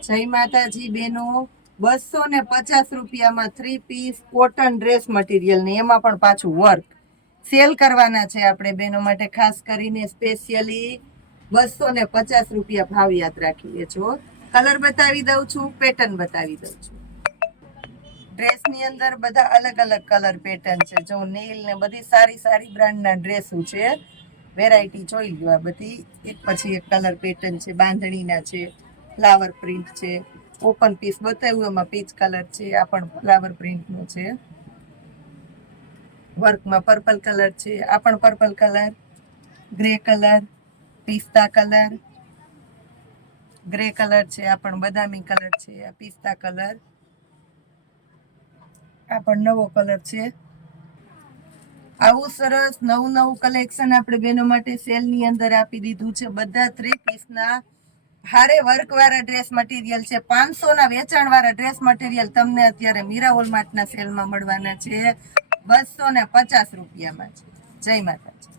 જય માતાજી બેનો, 250 રૂપિયામાં 3 પીસ કોટન ડ્રેસ મટીરિયલ ને એમાં પણ પાછું વર્ક સેલ કરવાના છે આપણે બેનો માટે, ખાસ કરીને સ્પેશિયલી 250 રૂપિયા ભાવ યાદ રાખીએ છો. કલર બતાવી દઉં છું, પેટર્ન બતાવી દઉં છું. ડ્રેસ ની અંદર બધા અલગ અલગ કલર પેટર્ન છે. જો નેલ ને બધી સારી સારી બ્રાન્ડના ડ્રેસો છે. વેરાયટી જોઈ લો. આ બધી એક પછી એક કલર પેટર્ન છે. બાંધણીના છે, ફ્લાવર પ્રિન્ટ છે, ઓપન પીસ બતાવ્યું એમાં પીચ કલર છે. આ પણ ફ્લાવર પ્રિન્ટનું છે. વર્કમાં પર્પલ કલર છે. આ પણ પર્પલ કલર, ગ્રે કલર, પિસ્તા કલર, ગ્રે કલર છે. આ પણ બદામી કલર છે. આ પિસ્તા કલર, આ પણ નવો કલર છે. આવું સરસ નવું નવું કલેક્શન આપણે બહેનો માટે સેલની અંદર આપી દીધું છે. બધા 3 પીસના ભારે વર્ક વાળા ડ્રેસ મટીરિયલ છે. 500 ના વેચાણ વાળા ડ્રેસ મટીરિયલ તમને અત્યારે મીરા હોલમાર્ટના સેલમાં મળવાના છે 250 રૂપિયામાં છે. જય માતાજી.